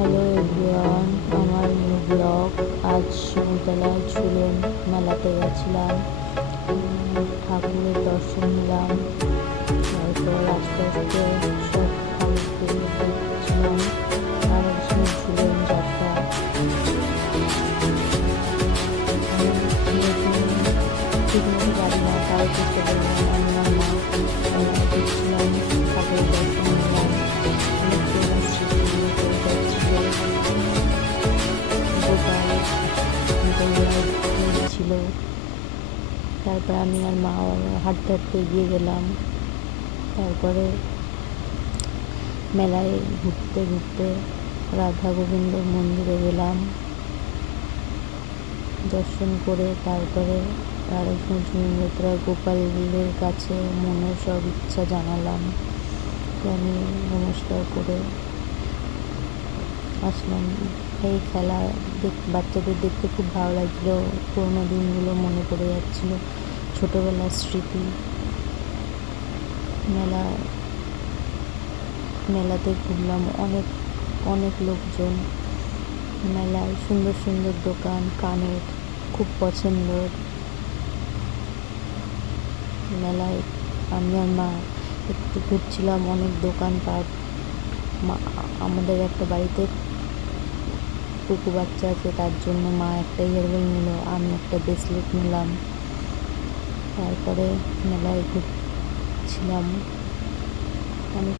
Hello everyone, আমার new blog. আজ শিমুলতলায় ঝুলন মেলাতে গেছিলাম, ঠাকুরের দর্শন নিলাম। তারপর আস্তে আস্তে সব ঠাকুরগুলো দেখছিলাম। আর একসময় ঝুলন যাত্রা ঠিকমতো পারি না, তাও চেষ্টা করলাম। আমি আর মা দেখছিলাম, ঠাকুরের দর্শন নিলাম। অনেক পুরোনো স্মৃতি ছিল, গোপাল ছিল। তারপর আমি আর মা হাঁটতে হাঁটতে এগিয়ে গেলাম। তারপরে মেলায় ঘুরতে ঘুরতে রাধা গোবিন্দ মন্দিরে গেলাম, দর্শন করে তারপরে আরেকজন ঝুমুরতলা গোপালের কাছে মনের সব ইচ্ছা জানালাম। আমি নমস্কার করে আসলাম। এই খেলা বাচ্চাদের দেখতে খুব ভালো লাগছিলো। পুরোনো দিনগুলো মনে পড়ে যাচ্ছিলো, ছোটোবেলার স্মৃতি। মেলাতে ঘুরলাম, অনেক অনেক লোকজন। মেলায় সুন্দর সুন্দর দোকান, কানের খুব পছন্দের। মেলায় আমি আর মা একটু ঘুরছিলাম, অনেক দোকানপাট। আমাদের একটা বাড়িতে কুকুর বাচ্চা আছে, তার জন্য মা একটা ইয়ারবেল নিল, আমি একটা ব্রেসলেট নিলাম। তারপরে মেলায় ঘুরছিলাম।